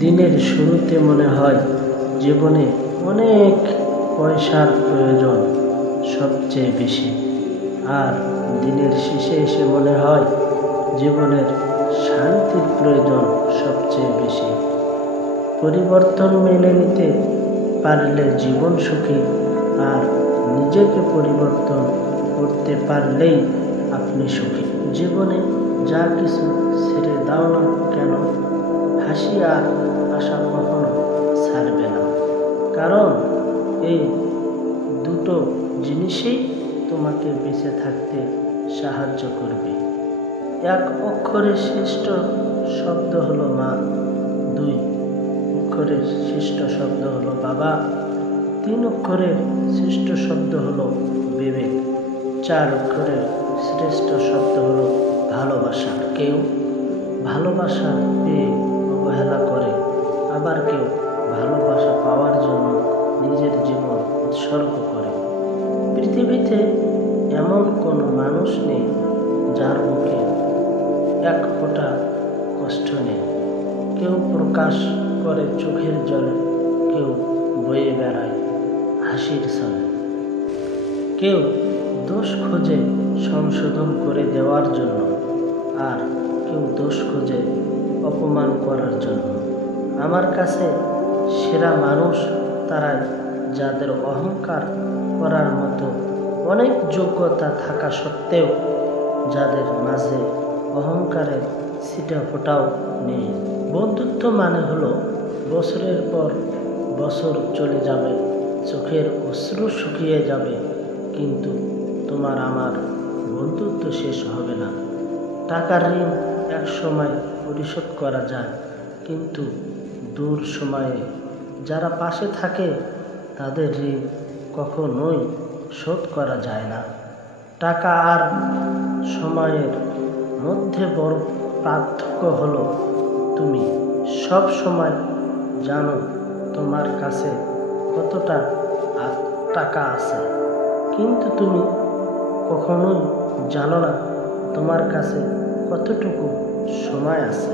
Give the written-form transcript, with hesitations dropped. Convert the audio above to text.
দিনের শুরুতে মনে হয় জীবনে অনেক পয়সার প্রয়োজন সবচেয়ে বেশি, আর দিনের শেষে এসে মনে হয় জীবনের শান্তির প্রয়োজন সবচেয়ে বেশি। পরিবর্তন মেনে নিতে পারলে জীবন সুখী, আর নিজেকে পরিবর্তন করতে পারলেই আপনি সুখী। জীবনে যা কিছু ছেড়ে দাও না কেন, হাসি আর আশা কখনো ছাড়বে না, কারণ এই দুটো জিনিসই তোমাকে বেঁচে থাকতে সাহায্য করবে। এক অক্ষরের শ্রেষ্ঠ শব্দ হলো মা, 2 অক্ষরের শ্রেষ্ঠ শব্দ হলো বাবা, 3 অক্ষরের শ্রেষ্ঠ শব্দ হলো বিবেক, 4 অক্ষরের শ্রেষ্ঠ শব্দ হলো ভালোবাসা। কেউ ভালোবাসা পেয়ে অবহেলা করে, আবার কেউ ভালোবাসা পাওয়ার জন্য নিজের জীবন উৎসর্গ করে। পৃথিবীতে এমন কোনো মানুষ নেই যার বুকে এক ফোঁটা কষ্ট নেই। কেউ প্রকাশ করে চোখের জলে, কেউ বয়ে বেড়ায় হাসির ছলে। কেউ দোষ খোঁজে সংশোধন করে দেওয়ার জন্য, আর কেউ দোষ খোঁজে অপমান করার জন্য। আমার কাছে সেরা মানুষ তারাই যাদের অহংকার করার মতো অনেক যোগ্যতা থাকা সত্ত্বেও যাদের মাঝে অহংকারের ছিটা ফোঁটাও নেই। বন্ধুত্ব মানে হলো বছরের পর বছর চলে যাবে, চোখের অশ্রু শুকিয়ে যাবে, কিন্তু তোমার আমার বন্ধুত্ব শেষ হবে না। টাকার ঋণ এক সময় পরিশোধ করা যায়, কিন্তু দূর সময়ে যারা পাশে থাকে তাদের ঋণ কখনোই শোধ করা যায় না। টাকা আর সময়ের মধ্যে বড় পার্থক্য হলো তুমি সব সময় জানো তোমার কাছে কতটা টাকা আছে, কিন্তু তুমি কখনোই জানো না তোমার কাছে কতটুকু সময় আছে।